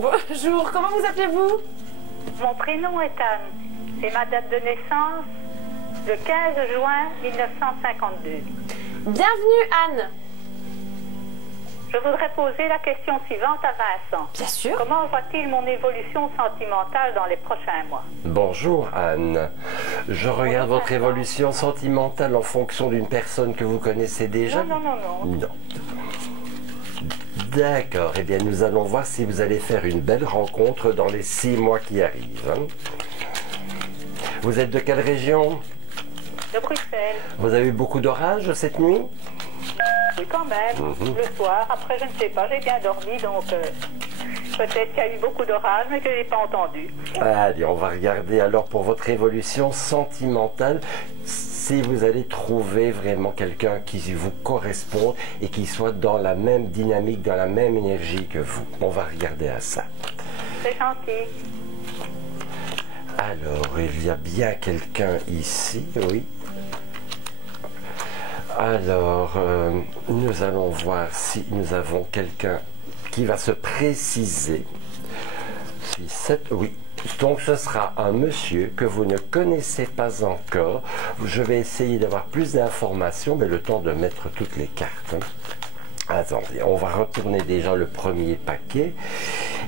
Bonjour, comment vous appelez-vous? Mon prénom est Anne. C'est ma date de naissance, le 15 juin 1952. Bienvenue Anne. Je voudrais poser la question suivante à Vincent. Bien sûr. Comment voit-il mon évolution sentimentale dans les prochains mois? Bonjour Anne. Je regarde votre évolution sentimentale en fonction d'une personne que vous connaissez déjà. Non. Non. D'accord. Eh bien, nous allons voir si vous allez faire une belle rencontre dans les 6 mois qui arrivent. Vous êtes de quelle région? De Bruxelles. Vous avez eu beaucoup d'orages cette nuit? Oui, quand même. Le soir. Après, je ne sais pas. J'ai bien dormi, donc peut-être qu'il y a eu beaucoup d'orages, mais que je n'ai pas entendu. Allez, on va regarder alors pour votre évolution sentimentale si vous allez trouver vraiment quelqu'un qui vous correspond et qui soit dans la même dynamique, dans la même énergie que vous. On va regarder à ça. C'est gentil. Alors, il y a bien quelqu'un ici, oui. Alors, nous allons voir si nous avons quelqu'un qui va se préciser. Oui. Donc, ce sera un monsieur que vous ne connaissez pas encore. Je vais essayer d'avoir plus d'informations, mais le temps de mettre toutes les cartes. Attendez, on va retourner déjà le premier paquet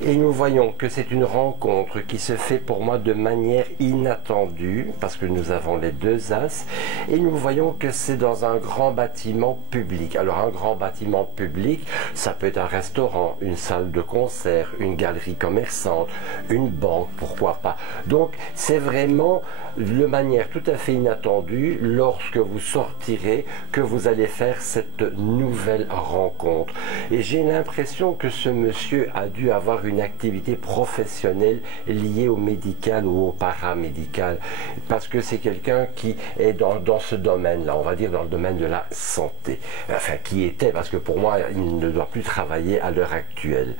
et nous voyons que c'est une rencontre qui se fait pour moi de manière inattendue parce que nous avons les 2 as et nous voyons que c'est dans un grand bâtiment public. Alors un grand bâtiment public, ça peut être un restaurant, une salle de concert, une galerie commerçante, une banque, pourquoi pas. Donc c'est vraiment de manière tout à fait inattendue lorsque vous sortirez que vous allez faire cette nouvelle rencontre. Et j'ai l'impression que ce monsieur a dû avoir une activité professionnelle liée au médical ou au paramédical parce que c'est quelqu'un qui est dans ce domaine-là, on va dire dans le domaine de la santé. Enfin, qui était, parce que pour moi, il ne doit plus travailler à l'heure actuelle.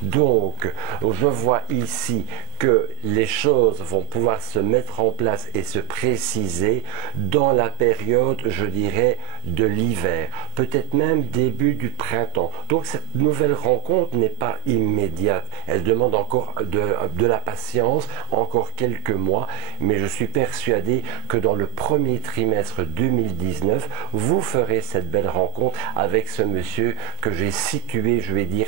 Donc, je vois ici que les choses vont pouvoir se mettre en place et se préciser dans la période, je dirais, de l'hiver, peut-être même début du printemps. Donc cette nouvelle rencontre n'est pas immédiate, elle demande encore de la patience, encore quelques mois, mais je suis persuadé que dans le premier trimestre 2019, vous ferez cette belle rencontre avec ce monsieur que j'ai situé, je vais dire,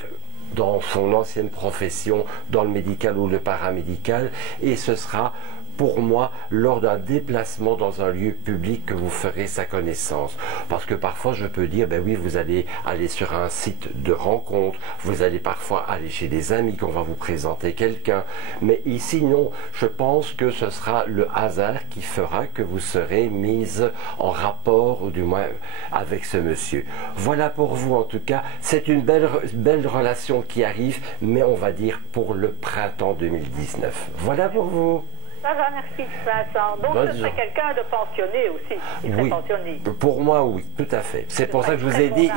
dans son ancienne profession, dans le médical ou le paramédical, et ce sera pour moi lors d'un déplacement dans un lieu public que vous ferez sa connaissance. Parce que parfois je peux dire, ben oui, vous allez aller sur un site de rencontre, vous allez parfois aller chez des amis qu'on va vous présenter quelqu'un, mais ici non, je pense que ce sera le hasard qui fera que vous serez mise en rapport, ou du moins avec ce monsieur. Voilà pour vous en tout cas, c'est une belle relation qui arrive, mais on va dire pour le printemps 2019. Voilà pour vous. Ça va, merci Vincent. Donc ce serait quelqu'un de pensionné aussi. Il serait pensionné. Pour moi, oui, tout à fait. C'est pour ça que je vous ai dit,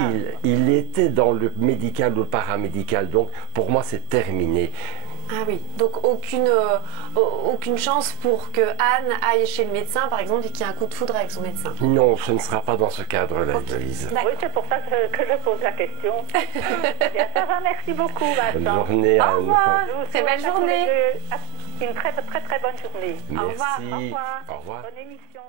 il était dans le médical ou le paramédical, donc pour moi c'est terminé. Ah oui, donc aucune chance pour que Anne aille chez le médecin, par exemple, et qu'il y ait un coup de foudre avec son médecin. Non, ce ne sera pas dans ce cadre-là, Élise. Oui, c'est pour ça que je pose la question. Bien, ça va, merci beaucoup, Vincent. Bonne journée, Anne. Au revoir, très belle journée. Une très bonne journée. Merci. Au revoir. Au revoir. Bonne émission.